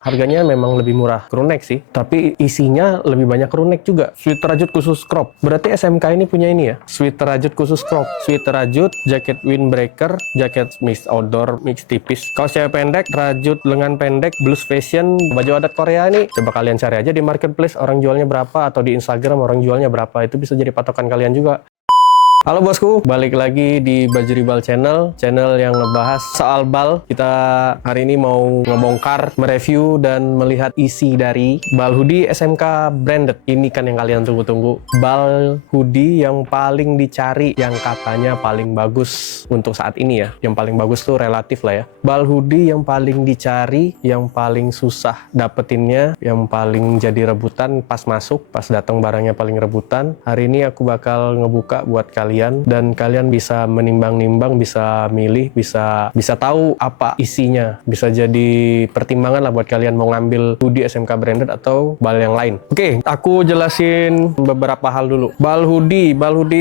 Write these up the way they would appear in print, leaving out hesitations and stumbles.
Harganya memang lebih murah crew neck sih, tapi isinya lebih banyak crew neck juga. Sweater rajut khusus crop. Berarti SMK ini punya ini ya, sweater rajut khusus crop. Sweater rajut, jaket windbreaker, jaket mix outdoor, mix tipis. Kaos cewek pendek, rajut lengan pendek, blues fashion, baju adat Korea ini. Coba kalian cari aja di marketplace orang jualnya berapa, atau di Instagram orang jualnya berapa. Itu bisa jadi patokan kalian juga. Halo bosku, balik lagi di Baju Ribal Channel yang ngebahas soal bal. Kita hari ini mau ngebongkar, mereview, dan melihat isi dari bal hoodie SMK branded. Ini kan yang kalian tunggu-tunggu. Bal hoodie yang paling dicari, yang katanya paling bagus untuk saat ini ya. Yang paling bagus tuh relatif lah ya. Bal hoodie yang paling dicari, yang paling susah dapetinnya, yang paling jadi rebutan pas masuk, pas datang barangnya paling rebutan. Hari ini aku bakal ngebuka buat kalian, dan kalian bisa menimbang-nimbang, bisa milih, bisa tahu apa isinya, bisa jadi pertimbangan lah buat kalian mau ngambil hoodie SMK branded atau bal yang lain. Oke, aku jelasin beberapa hal dulu. Bal hoodie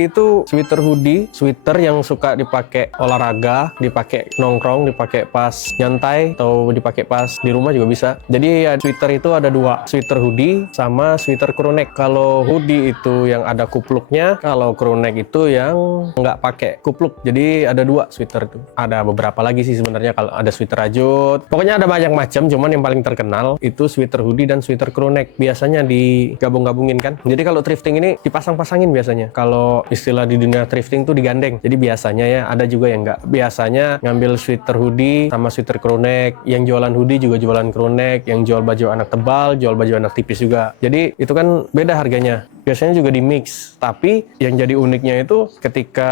itu sweater yang suka dipakai olahraga, dipakai nongkrong, dipakai pas nyantai, atau dipakai pas di rumah juga bisa. Jadi ya, sweater itu ada dua, sweater hoodie sama sweater crew neck. Kalau hoodie itu yang ada kupluknya, kalau crew neck itu yang nggak pakai kupluk. Jadi ada dua sweater itu. Ada beberapa lagi sih sebenarnya, kalau ada sweater rajut. Pokoknya ada banyak macam, cuman yang paling terkenal itu sweater hoodie dan sweater crew neck. Biasanya digabung-gabungin kan. Jadi kalau thrifting ini dipasang-pasangin biasanya. Kalau istilah di dunia thrifting tuh digandeng. Jadi biasanya ya, ada juga yang nggak. Biasanya ngambil sweater hoodie sama sweater crew neck. Yang jualan hoodie juga jualan crew neck. Yang jual baju anak tebal, jual baju anak tipis juga. Jadi itu kan beda harganya. Biasanya juga di mix. Tapi yang jadi uniknya itu ketika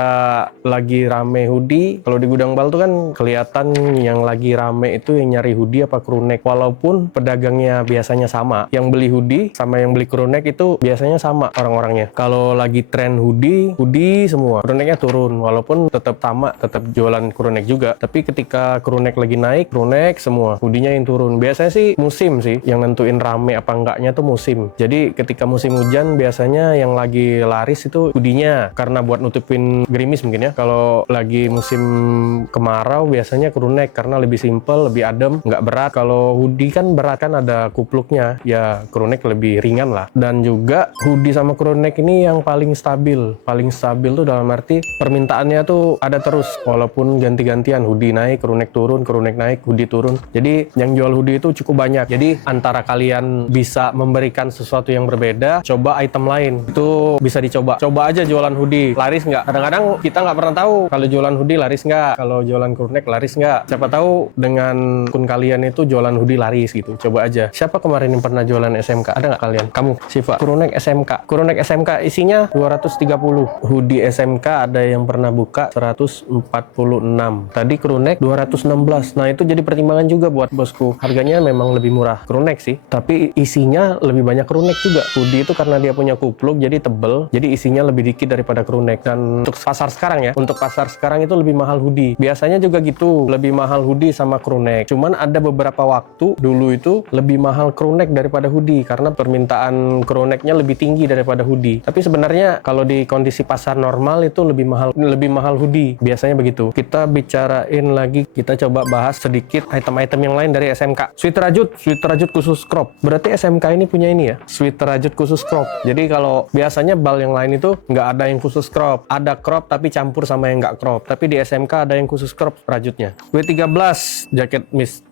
lagi rame hoodie, kalau di gudang bal tuh kan kelihatan yang lagi rame itu yang nyari hoodie apa crew neck. Walaupun pedagangnya biasanya sama, yang beli hoodie sama yang beli crew neck itu biasanya sama orang-orangnya. Kalau lagi tren hoodie semua, crew necknya turun. Walaupun tetap sama, tetap jualan crew neck juga. Tapi ketika crew neck lagi naik, crew neck semua, hoodie-nya yang turun. Biasanya sih musim sih, yang nentuin rame apa enggaknya tuh musim. Jadi ketika musim hujan biasanya yang lagi laris itu hoodie-nya, karena buat nutupin gerimis mungkin ya. Kalau lagi musim kemarau biasanya crew neck karena lebih simple, lebih adem, nggak berat. Kalau hoodie kan berat, kan ada kupluknya, ya crew neck lebih ringan lah. Dan juga hoodie sama crew neck ini yang paling stabil tuh dalam arti permintaannya tuh ada terus, walaupun ganti-gantian, hoodie naik, crew neck turun, crew neck naik, hoodie turun. Jadi yang jual hoodie itu cukup banyak. Jadi antara kalian bisa memberikan sesuatu yang berbeda, coba item lain, itu bisa dicoba. Coba aja jualan hoodie, laris nggak? Kadang-kadang kita nggak pernah tahu kalau jualan hoodie laris nggak, kalau jualan crew neck laris nggak. Siapa tahu dengan akun kalian itu jualan hoodie laris gitu. Coba aja. Siapa kemarin yang pernah jualan SMK? Ada nggak kalian? Kamu, Siva. Crew neck SMK. Crew neck SMK isinya 230. Hoodie SMK ada yang pernah buka 146. Tadi crew neck 216. Nah itu jadi pertimbangan juga buat bosku. Harganya memang lebih murah crew neck sih, tapi isinya lebih banyak crew neck juga. Hoodie itu karena dia punya kupluk jadi tebel, jadi isinya lebih dikit daripada crew neck. Dan untuk pasar sekarang ya, untuk pasar sekarang itu lebih mahal hoodie. Biasanya juga gitu, lebih mahal hoodie sama crew neck. Cuman ada beberapa waktu dulu itu lebih mahal crew neck daripada hoodie karena permintaan crew necknya lebih tinggi daripada hoodie. Tapi sebenarnya kalau di kondisi pasar normal itu lebih mahal hoodie. Biasanya begitu. Kita bicarain lagi, kita coba bahas sedikit item-item yang lain dari SMK. Sweater rajut khusus crop. Berarti SMK ini punya ini ya, sweater rajut khusus crop. Jadi kalau biasanya bal yang lain itu nggak ada yang khusus crop. Ada crop tapi campur sama yang nggak crop. Tapi di SMK ada yang khusus crop rajutnya. W13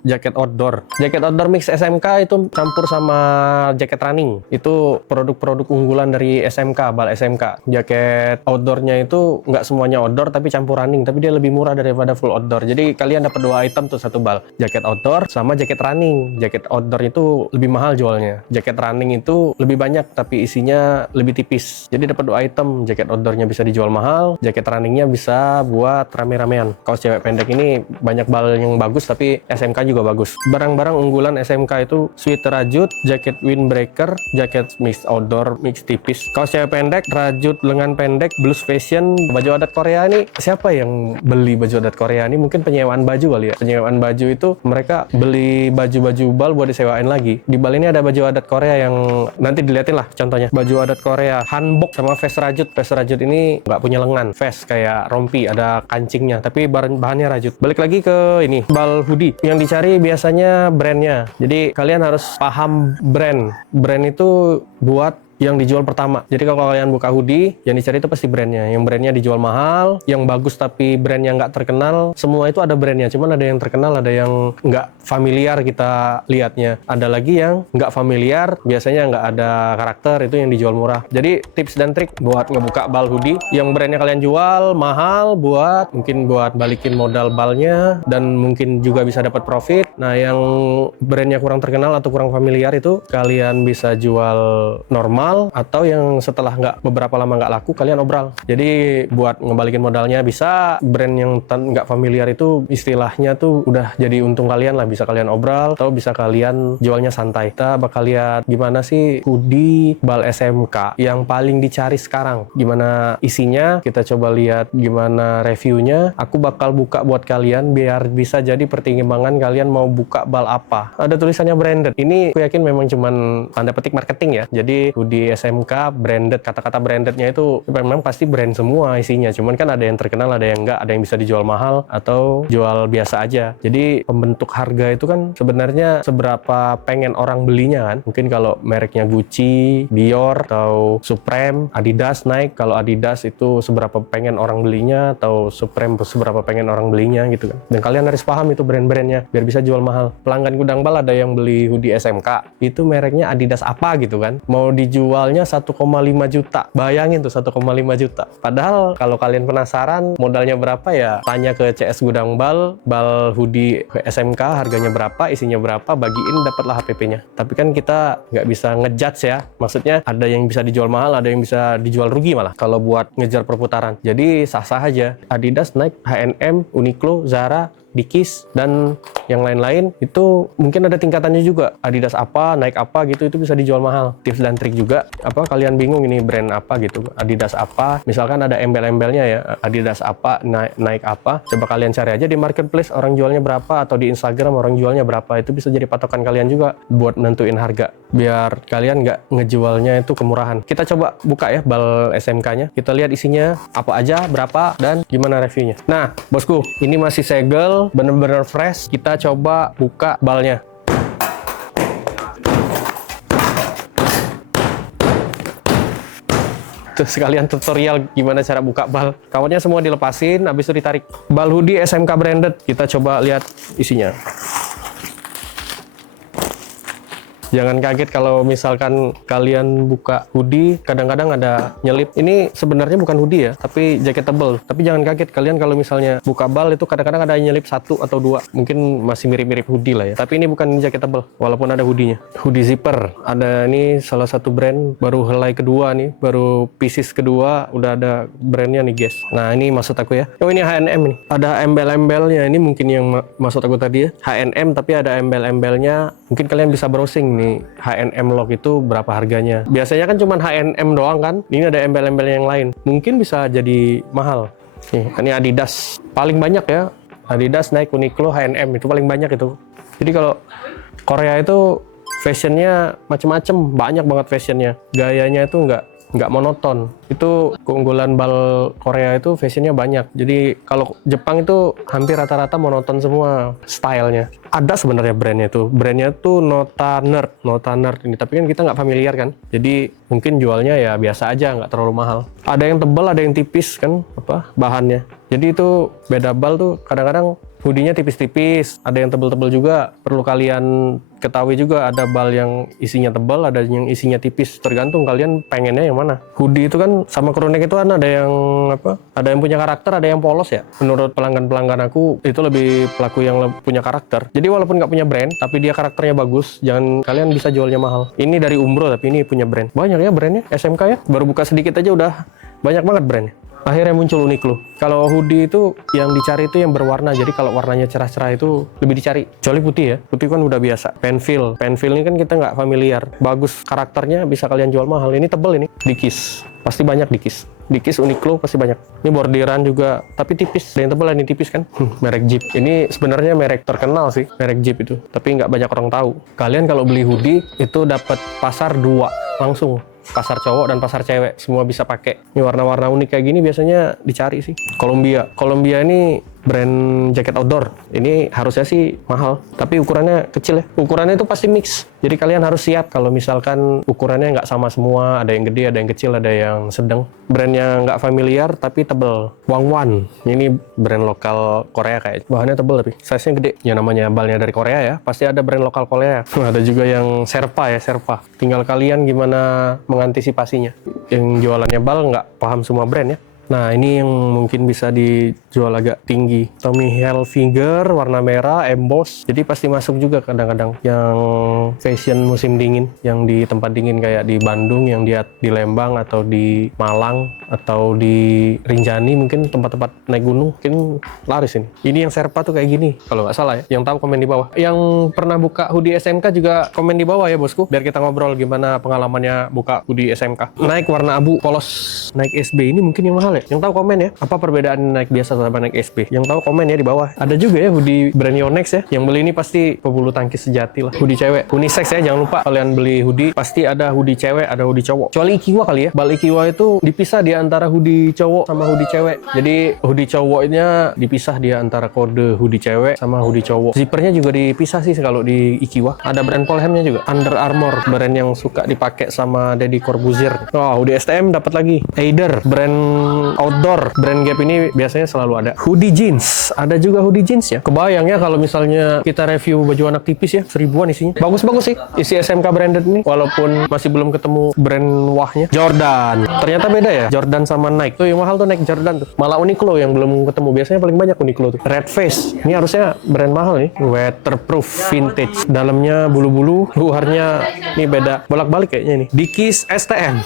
jaket outdoor. Jaket outdoor mix SMK itu campur sama jaket running. Itu produk-produk unggulan dari SMK, bal SMK. Jaket outdoornya itu nggak semuanya outdoor tapi campur running. Tapi dia lebih murah daripada full outdoor. Jadi kalian dapat dua item tuh satu bal. Jaket outdoor sama jaket running. Jaket outdoor itu lebih mahal jualnya. Jaket running itu lebih banyak tapi isinya lebih tipis. Jadi dapat dua item. Jaket outdoornya bisa dijual mahal, jaket runningnya bisa buat rame-ramean. Kaos cewek pendek ini banyak bal yang bagus, tapi SMK juga bagus. Barang-barang unggulan SMK itu sweater rajut, jaket windbreaker, jaket mix outdoor, mix tipis. Kaos cewek pendek, rajut lengan pendek, blues fashion, baju adat Korea ini. Siapa yang beli baju adat Korea ini? Mungkin penyewaan baju kali ya. Penyewaan baju itu mereka beli baju-baju bal buat disewain lagi. Di bal ini ada baju adat Korea yang nanti dilihatin lah contohnya. Baju baju adat Korea, hanbok sama vest rajut. Vest rajut ini nggak punya lengan, vest kayak rompi, ada kancingnya, tapi bahannya rajut. Balik lagi ke ini, bal hoodie. Yang dicari biasanya brandnya. Jadi kalian harus paham brand. Brand itu buat yang dijual pertama. Jadi kalau kalian buka hoodie, yang dicari itu pasti brandnya. Yang brandnya dijual mahal, yang bagus tapi brandnya nggak terkenal. Semua itu ada brandnya. Cuman ada yang terkenal, ada yang nggak familiar kita lihatnya. Ada lagi yang nggak familiar, biasanya nggak ada karakter, itu yang dijual murah. Jadi tips dan trik buat ngebuka bal hoodie, yang brandnya kalian jual mahal, mungkin buat balikin modal balnya, dan mungkin juga bisa dapat profit. Nah, yang brandnya kurang terkenal atau kurang familiar itu kalian bisa jual normal, atau yang setelah beberapa lama nggak laku kalian obral. Jadi buat ngebalikin modalnya bisa. Brand yang nggak familiar itu istilahnya tuh udah jadi untung kalian lah, bisa kalian obral atau bisa kalian jualnya santai. Kita bakal lihat gimana sih hoodie bal SMK yang paling dicari sekarang, gimana isinya. Kita coba lihat gimana reviewnya. Aku bakal buka buat kalian biar bisa jadi pertimbangan kalian mau buka bal apa. Ada tulisannya branded. Ini aku yakin memang cuman tanda petik marketing ya. Jadi hoodie di SMK branded, kata-kata brandednya itu memang pasti brand semua isinya, cuman kan ada yang terkenal, ada yang enggak, ada yang bisa dijual mahal atau jual biasa aja. Jadi pembentuk harga itu kan sebenarnya seberapa pengen orang belinya kan. Mungkin kalau mereknya Gucci, Dior, atau Supreme, Adidas naik. Kalau Adidas itu seberapa pengen orang belinya, atau Supreme seberapa pengen orang belinya gitu kan. Dan kalian harus paham itu brand-brandnya biar bisa jual mahal. Pelanggan Gudang Bal ada yang beli hoodie SMK, itu mereknya Adidas apa gitu kan, mau dijualnya 1,5 juta. Bayangin tuh 1,5 juta. Padahal kalau kalian penasaran modalnya berapa ya tanya ke CS Gudang Bal, bal hoodie SMK harganya berapa, isinya berapa, bagiin dapatlah HPP-nya. Tapi kan kita nggak bisa ngejudge ya. Maksudnya ada yang bisa dijual mahal, ada yang bisa dijual rugi malah kalau buat ngejar perputaran. Jadi sah-sah aja. Adidas naik, H&M, Uniqlo, Zara, Dickies, dan yang lain-lain itu mungkin ada tingkatannya juga. Adidas apa, naik apa gitu, itu bisa dijual mahal. Tips dan trik juga, apa kalian bingung ini brand apa gitu, Adidas apa, misalkan ada embel-embelnya ya, Adidas apa, naik apa, coba kalian cari aja di marketplace orang jualnya berapa, atau di Instagram orang jualnya berapa. Itu bisa jadi patokan kalian juga buat nentuin harga, biar kalian nggak ngejualnya itu kemurahan. Kita coba buka ya bal SMK-nya, kita lihat isinya apa aja, berapa, dan gimana reviewnya. Nah bosku, ini masih segel, bener-bener fresh. Kita coba buka balnya. Tuh sekalian tutorial gimana cara buka bal. Kawatnya semua dilepasin, habis itu ditarik. Bal hoodie SMK branded. Kita coba lihat isinya. Jangan kaget kalau misalkan kalian buka hoodie, kadang-kadang ada nyelip. Ini sebenarnya bukan hoodie ya, tapi jaket tebal. Tapi jangan kaget kalian kalau misalnya buka bal itu kadang-kadang ada nyelip 1 atau 2. Mungkin masih mirip-mirip hoodie lah ya. Tapi ini bukan jaket tebal, walaupun ada hoodie-nya. Hoodie zipper. Ada ini salah satu brand, baru helai kedua nih, baru pieces kedua, udah ada brandnya nih guys. Nah ini maksud aku ya. Oh ini H&M nih. Ada embel-embelnya, ini mungkin yang maksud aku tadi ya. H&M tapi ada embel-embelnya. Mungkin kalian bisa browsing nih, H&M log itu berapa harganya. Biasanya kan cuma H&M doang kan, ini ada embel-embel yang lain, mungkin bisa jadi mahal. Nih, ini Adidas paling banyak ya, Adidas, naik, Uniqlo, H&M itu paling banyak itu. Jadi kalau Korea itu fashionnya macem-macem, banyak banget fashionnya, gayanya itu nggak monoton. Itu keunggulan bal Korea itu fashionnya banyak. Jadi kalau Jepang itu hampir rata-rata monoton semua stylenya. Ada sebenarnya brandnya tuh Nota Nerd ini, tapi kan kita nggak familiar kan. Jadi mungkin jualnya ya biasa aja, nggak terlalu mahal. Ada yang tebal, ada yang tipis kan, bahannya. Jadi itu beda bal tuh kadang-kadang hoodie-nya tipis-tipis, ada yang tebel-tebel juga. Perlu kalian ketahui juga, ada bal yang isinya tebal, ada yang isinya tipis. Tergantung kalian pengennya yang mana. Hoodie itu kan sama crewneck itu kan ada yang ada yang punya karakter, ada yang polos ya. Menurut pelanggan-pelanggan aku itu lebih pelaku yang punya karakter. Jadi walaupun nggak punya brand, tapi dia karakternya bagus, jangan kalian bisa jualnya mahal. Ini dari Umbro tapi ini punya brand. Banyak ya brandnya, SMK ya. Baru buka sedikit aja udah banyak banget brandnya. Akhirnya muncul Uniqlo. Kalau hoodie itu yang dicari itu yang berwarna. Jadi kalau warnanya cerah-cerah itu lebih dicari. Kecuali putih ya. Putih kan udah biasa. Penfil ini kan kita nggak familiar. Bagus karakternya, bisa kalian jual mahal. Ini tebel ini. Dickies. Pasti banyak Dickies. Dickies, Uniqlo pasti banyak. Ini bordiran juga, tapi tipis. Ada yang tebel, ini tipis kan. Merek Jeep. Ini sebenarnya merek terkenal sih, merek Jeep itu. Tapi nggak banyak orang tahu. Kalian kalau beli hoodie itu dapat pasar 2 langsung. pasar cowok dan pasar cewek, semua bisa pakai. Ini warna-warna unik kayak gini biasanya dicari sih. Columbia ini brand jaket outdoor. Ini harusnya sih mahal, tapi ukurannya kecil ya. Ukurannya itu pasti mix. Jadi kalian harus siap kalau misalkan ukurannya nggak sama semua, ada yang gede, ada yang kecil, ada yang sedang. Brandnya nggak familiar tapi tebel. Wangwan, ini brand lokal Korea kayak. Bahannya tebel tapi size-nya gede. Ya namanya balnya dari Korea ya, pasti ada brand lokal Korea. Ada juga yang Sherpa ya, Sherpa. Tinggal kalian gimana mengantisipasinya. Yang jualannya bal nggak paham semua brand ya. Nah, ini yang mungkin bisa dijual agak tinggi. Tommy Hilfiger, warna merah, emboss. Jadi pasti masuk juga kadang-kadang. Yang fashion musim dingin, yang di tempat dingin kayak di Bandung, yang di Lembang, atau di Malang, atau di Rinjani, mungkin tempat-tempat naik gunung, mungkin laris ini. Ini yang Sherpa tuh kayak gini, kalau nggak salah ya. Yang tahu komen di bawah. Yang pernah buka hoodie SMK juga komen di bawah ya, bosku. Biar kita ngobrol gimana pengalamannya buka hoodie SMK. Naik warna abu, polos. Naik SB ini mungkin yang mahal ya? Yang tahu komen ya, apa perbedaan naik biasa sama naik SB? Yang tahu komen ya di bawah. Ada juga ya hoodie brand Yonex ya. Yang beli ini pasti pebulu tangkis sejati lah. Hoodie cewek, unisex ya, jangan lupa kalian beli hoodie pasti ada hoodie cewek, ada hoodie cowok. Kecuali Ikiwa kali ya. Bal Ikiwa itu dipisah di antara hoodie cowok sama hoodie cewek. Jadi hoodie cowoknya dipisah di antara kode hoodie cewek sama hoodie cowok. Zippernya juga dipisah sih kalau di Ikiwa. Ada brand Polhemnya juga. Under Armour, brand yang suka dipakai sama Deddy Corbuzier. Oh, hoodie STM dapat lagi. Aider, brand outdoor. Brand Gap ini biasanya selalu ada. Hoodie jeans, ada juga hoodie jeans ya. Kebayang ya kalau misalnya kita review baju anak tipis ya, 1000-an isinya. Bagus-bagus sih isi SMK branded ini, walaupun masih belum ketemu brand wahnya. Jordan, ternyata beda ya, Jordan sama Nike. Tuh yang mahal tuh Nike, Jordan tuh. Malah Uniqlo yang belum ketemu, biasanya paling banyak Uniqlo tuh. Red Face, ini harusnya brand mahal nih. Waterproof, vintage. Dalamnya bulu-bulu, luarnya ini beda. Bolak-balik kayaknya nih. Dickies STM.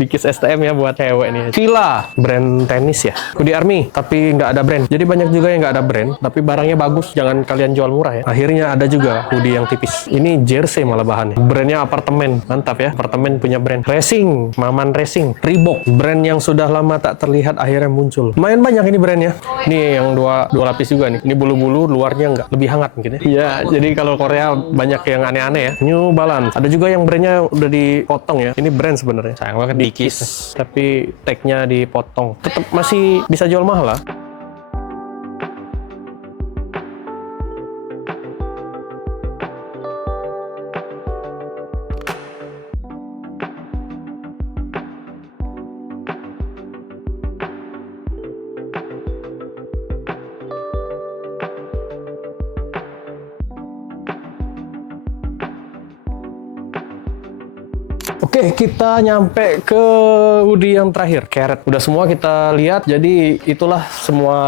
Dickies STM ya buat cewek nih. Fila, brand tenis ya. Hoodie Army, tapi nggak ada brand. Jadi banyak juga yang nggak ada brand, tapi barangnya bagus. Jangan kalian jual murah ya. Akhirnya ada juga hoodie yang tipis. Ini jersey malah bahannya. Brandnya Apartemen, mantap ya. Apartemen punya brand. Racing, Maman Racing. Reebok, brand yang sudah lama tak terlihat akhirnya muncul. Lumayan banyak ini brandnya. Ini yang dua lapis juga nih. Ini bulu-bulu, luarnya nggak lebih hangat mungkin ya. Ya, jadi kalau Korea banyak yang aneh-aneh ya. New Balance. Ada juga yang brandnya udah dipotong ya. Ini brand sebenarnya. Sayang banget Dickies. Tapi tag-nya dipotong. Tetap masih bisa jual mahal lah. Oke, kita nyampe ke hoodie yang terakhir, Carrot. Udah semua kita lihat, jadi itulah semua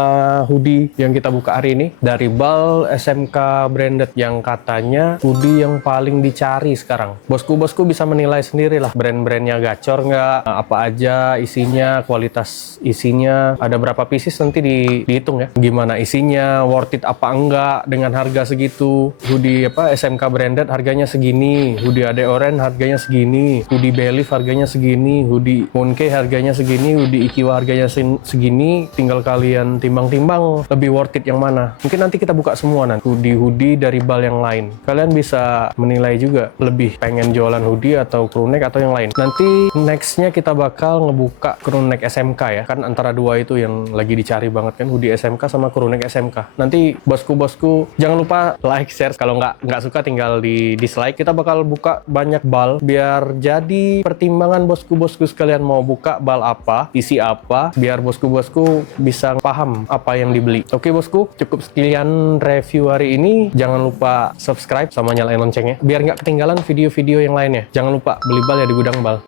hoodie yang kita buka hari ini. Dari Bal SMK branded yang katanya hoodie yang paling dicari sekarang. Bosku-bosku bisa menilai sendiri lah, brand-brandnya gacor nggak, apa aja isinya, kualitas isinya, ada berapa pieces nanti dihitung ya. Gimana isinya, worth it apa enggak, dengan harga segitu. Hoodie SMK branded harganya segini, hoodie Ade Oren harganya segini, hoodie Belif harganya segini, hoodie Monkey harganya segini, hoodie Ikiwa harganya segini. Tinggal kalian timbang-timbang lebih worth it yang mana. Mungkin nanti kita buka semua nanti hoodie-hoodie dari Bal yang lain. Kalian bisa menilai juga lebih pengen jualan hoodie atau crewneck atau yang lain. Nanti nextnya kita bakal ngebuka crewneck SMK ya. Kan antara dua itu yang lagi dicari banget kan, hoodie SMK sama crewneck SMK. Nanti bosku-bosku jangan lupa like, share. Kalau nggak suka tinggal di dislike. Kita bakal buka banyak Bal biar jadi pertimbangan bosku-bosku sekalian mau buka Bal apa, isi apa, biar bosku-bosku bisa paham apa yang dibeli. Oke bosku, cukup sekian review hari ini. Jangan lupa subscribe sama nyalain loncengnya biar nggak ketinggalan video-video yang lainnya. Jangan lupa beli Bal ya di Gudang Bal.